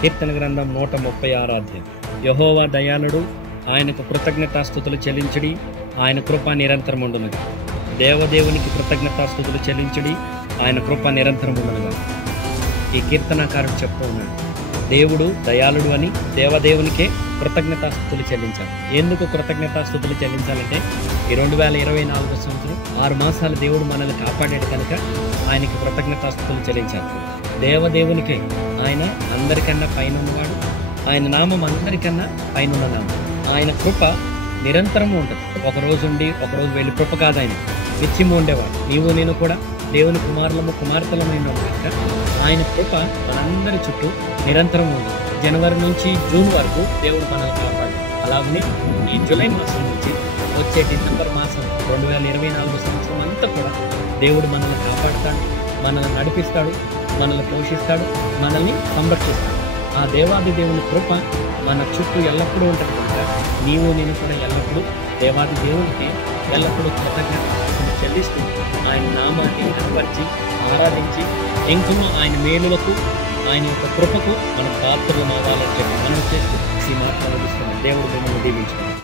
కీర్తన గ్రంథం 136 అధ్యాయం. యెహోవా దయాళుడు, ఆయనకు కృతజ్ఞతాస్తుతులు చెల్లించుడి, ఆయన కృప నిరంతరం ఉండునుగా. దేవదేవునికి కృతజ్ఞతాస్తుతులు చెల్లించుడి, ఆయన కృప నిరంతరం ఉండునుగా. ఈ కీర్తనాకారుడు చెప్తూ ఉన్నాడు, దేవుడు దయాళుడు అని దేవదేవునికే కృతజ్ఞతాస్తుతులు చెల్లించాలి. ఎందుకు కృతజ్ఞతాస్తుతులు చెల్లించాలంటే ఈ 2024 సంవత్సరం 6 మాసాలు దేవుడు మనల్ని కాపాడాడు కనుక ఆయనకి కృతజ్ఞతాస్తుతులు చెల్లించాలి. దేవదేవునికే, ఆయన అందరికన్నా పైన ఉన్నవాడు, ఆయన నామం అందరికన్నా పైన ఉన్న నామం. ఆయన కృప నిరంతరము ఉంటుంది. ఒకరోజు ఉండి ఒకరోజు వెళ్ళి కృప కాదు, ఆయన నిత్యము ఉండేవాడు. నీవు నేను కూడా దేవుని కుమారులము కుమార్తెలమైన కనుక ఆయన కృప మనందరి చుట్టూ నిరంతరం ఉంది. జనవరి నుంచి జూన్ వరకు దేవుడు మనల్ని కాపాడు. అలాగనే ఈ జూలై మాసం నుంచి వచ్చే డిసెంబర్ మాసం 2024 సంవత్సరం అంతా కూడా దేవుడు మనల్ని కాపాడుతాడు, మనల్ని నడిపిస్తాడు, మనల్ని పోషిస్తాడు, మనల్ని సంరక్షిస్తాడు. ఆ దేవాది దేవుని కృప మన చుట్టూ ఎల్లప్పుడూ ఉంటుంది కనుక నీవు నేను కూడా ఎల్లప్పుడూ దేవాది దేవునికి ఎల్లప్పుడూ కృతజ్ఞతలు చెల్లిస్తూ ఆయన నామాన్ని కనపరిచి ఆరాధించి ఇంకనూ ఆయన మేలులకు ఆయన యొక్క కృపకు మనం పాత్రలు అవ్వాలని చెప్పి మనం చేస్తూ ఈ మాట దేవుడు మిమ్మల్ని దీవించుకుంటాం.